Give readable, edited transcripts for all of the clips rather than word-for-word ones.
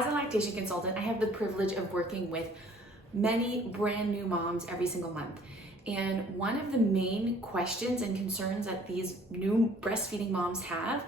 as a lactation consultant, I have the privilege of working with many brand new moms every single month. And one of the main questions and concerns that these new breastfeeding moms have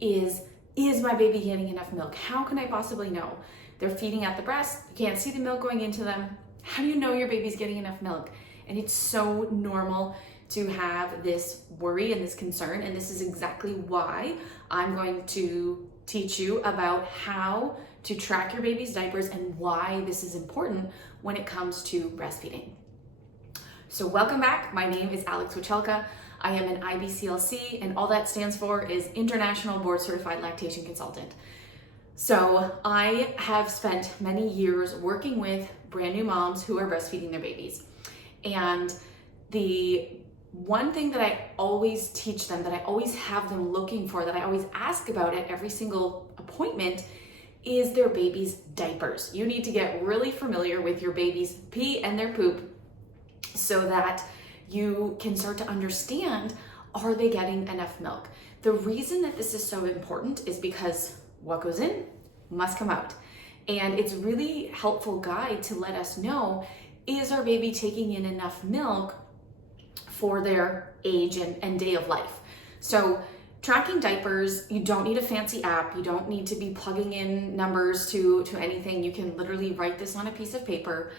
is my baby getting enough milk? How can I possibly know? They're feeding at the breast, you can't see the milk going into them. How do you know your baby's getting enough milk? And it's so normal to have this worry and this concern, and this is exactly why I'm going to teach you about how to track your baby's diapers and why this is important when it comes to breastfeeding. So welcome back. My name is Alex Wachelka. I am an IBCLC, and all that stands for is International Board Certified Lactation Consultant. So I have spent many years working with brand new moms who are breastfeeding their babies. And the one thing that I always teach them, that I always have them looking for, that I always ask about at every single appointment is their baby's diapers. You need to get really familiar with your baby's pee and their poop so that you can start to understand, are they getting enough milk? The reason that this is so important is because what goes in must come out. And it's really helpful guide to let us know, is our baby taking in enough milk for their age and day of life? So tracking diapers, you don't need a fancy app. You don't need to be plugging in numbers to anything. You can literally write this on a piece of paper.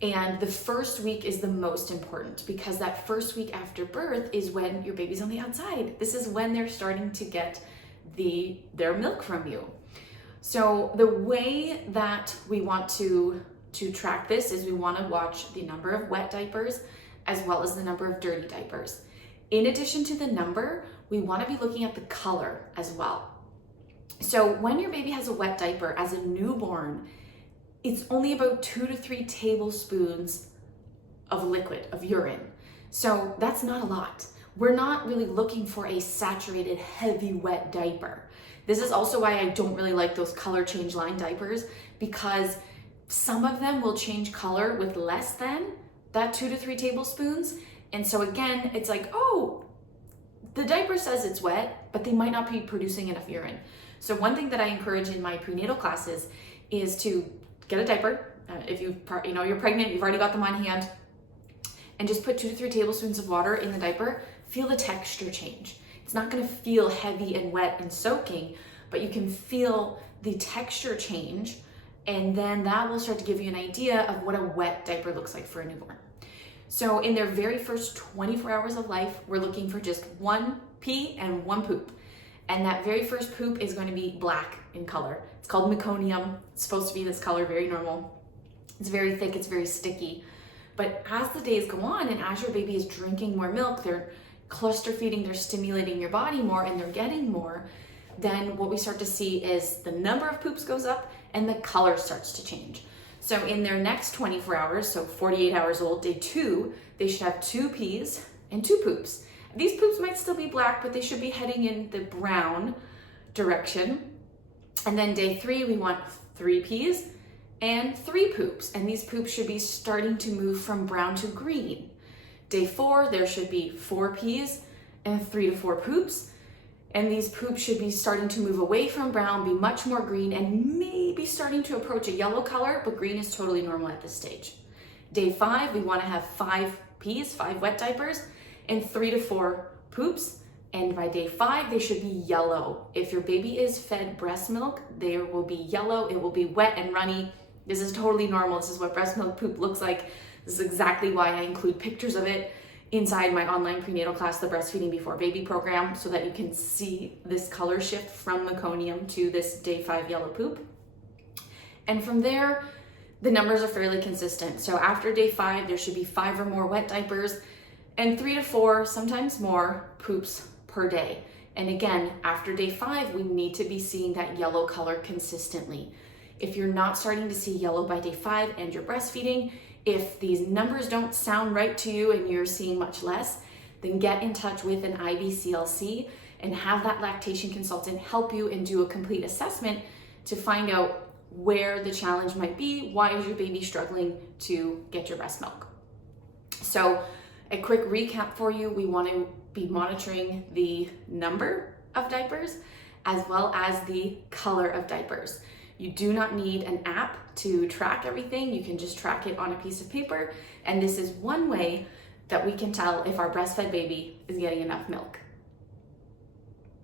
And the first week is the most important because that first week after birth is when your baby's on the outside. This is when they're starting to get their milk from you. So the way that we want to track this is we want to watch the number of wet diapers as well as the number of dirty diapers. In addition to the number, we want to be looking at the color as well. So when your baby has a wet diaper as a newborn, it's only about 2 to 3 tablespoons of liquid, of urine. So that's not a lot. We're not really looking for a saturated, heavy, wet diaper. This is also why I don't really like those color change line diapers, because some of them will change color with less than that 2 to 3 tablespoons. And so again, it's like, oh, the diaper says it's wet, but they might not be producing enough urine. So one thing that I encourage in my prenatal classes is to get a diaper. If you're pregnant, you've already got them on hand, and just put 2 to 3 tablespoons of water in the diaper. Feel the texture change. It's not gonna feel heavy and wet and soaking, but you can feel the texture change, and then that will start to give you an idea of what a wet diaper looks like for a newborn. So in their very first 24 hours of life, we're looking for just 1 pee and 1 poop. And that very first poop is going to be black in color. It's called meconium. It's supposed to be this color, very normal. It's very thick, it's very sticky. But as the days go on and as your baby is drinking more milk, they're cluster feeding, they're stimulating your body more, and they're getting more, then what we start to see is the number of poops goes up and the color starts to change. So in their next 24 hours, so 48 hours old, day 2, they should have 2 pees and 2 poops. These poops might still be black, but they should be heading in the brown direction. And then day 3, we want 3 pees and 3 poops. And these poops should be starting to move from brown to green. Day 4, there should be 4 pees and 3 to 4 poops. And these poops should be starting to move away from brown, be much more green, and maybe starting to approach a yellow color, but green is totally normal at this stage. Day 5, we want to have 5 pees, 5 wet diapers, and 3 to 4 poops. And by day 5, they should be yellow. If your baby is fed breast milk, they will be yellow, it will be wet and runny. This is totally normal. This is what breast milk poop looks like. This is exactly why I include pictures of it inside my online prenatal class, the Breastfeeding Before Baby program, so that you can see this color shift from meconium to this day 5 yellow poop. And from there, the numbers are fairly consistent. So after day 5, there should be 5 or more wet diapers and 3 to 4, sometimes more, poops per day. And again, after day 5, we need to be seeing that yellow color consistently. If you're not starting to see yellow by day 5 and you're breastfeeding, if these numbers don't sound right to you and you're seeing much less, then get in touch with an IBCLC and have that lactation consultant help you and do a complete assessment to find out where the challenge might be. Why is your baby struggling to get your breast milk? So a quick recap for you, we want to be monitoring the number of diapers as well as the color of diapers. You do not need an app to track everything. You can just track it on a piece of paper. And this is one way that we can tell if our breastfed baby is getting enough milk.